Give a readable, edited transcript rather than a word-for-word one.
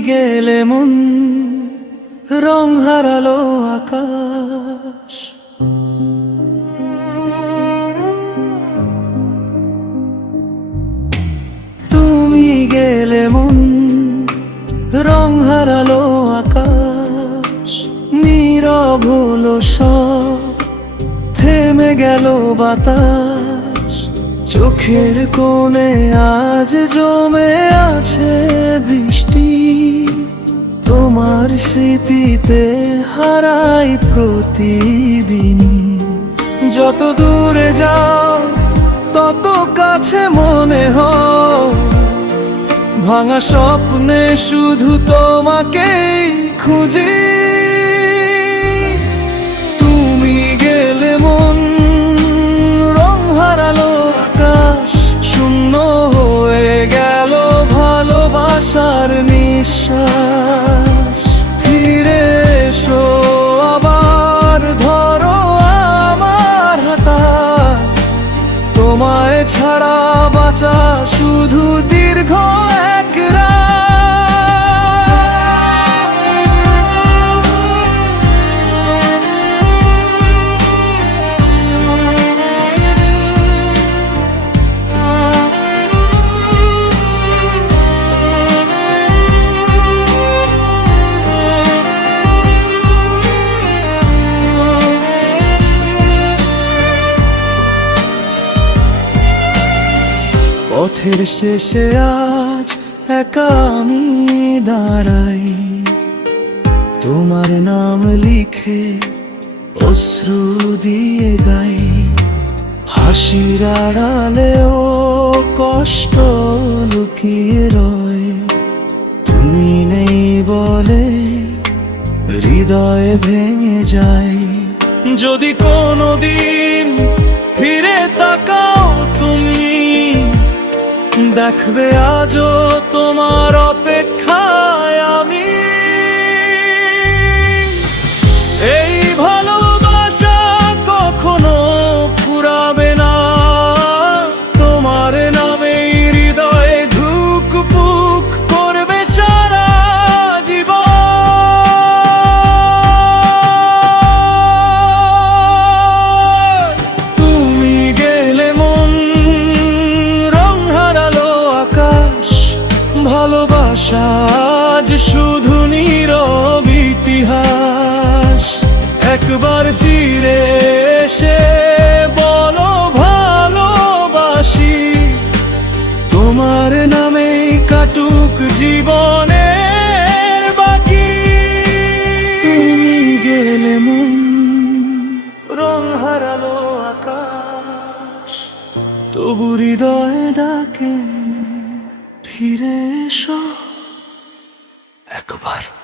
গেলে মন রং হারালো আকাশ। তুমি গেলে মন রং হারালো আকাশ। নীরব হলো সব, থেমে গেল বাতাস। চোখের কোণে আজ জমে আছে বৃষ্টি। তোমার স্মৃতিতে হারাই প্রতিদিন। যত দূরে যাও তত কাছে মনে হয়। ভাঙা স্বপ্নে শুধু তোমাকেই খুঁজি। তুমি গেলে মন রং হারালো আকাশ। শূন্য হয়ে গেল ভালোবাসার নিঃশ্বাস। ফিরে এসো আবার, ধরো আমার হাতা। তোমায় ছাড়া বাঁচা শুধু দীর্ঘ এক রাত। পথের শেষে আজ একা আমি দাঁড়াই। তোমার নাম লিখে অশ্রু দিয়ে গাই। হাসির আড়ালেও কষ্ট লুকিয়ে রয়। তুমি নেই বলে হৃদয় ভেঙে যায়। যদি কোনোদিন ফিরে তাকাও তুমি, দেখবে আজও তোমার অপেক্ষায় আমি। এই ভালোবাসা কখনো ফুরাবে না। তোমার নামে হৃদয়ে ধুকপুক করবে সারা জীবন। তুমি গেলে মন রং হারালো আকাশ। ভালোবাসা আজ শুধু নীরব ইতিহাস। একবার ফিরে এসে বলো ভালোবাসি। তোমার নামেই কাটুক জীবনের বাকি। তুমি গেলে মন রং হারালো আকাশ। তবু হৃদয় ডাকে ফিরে এসো একবার।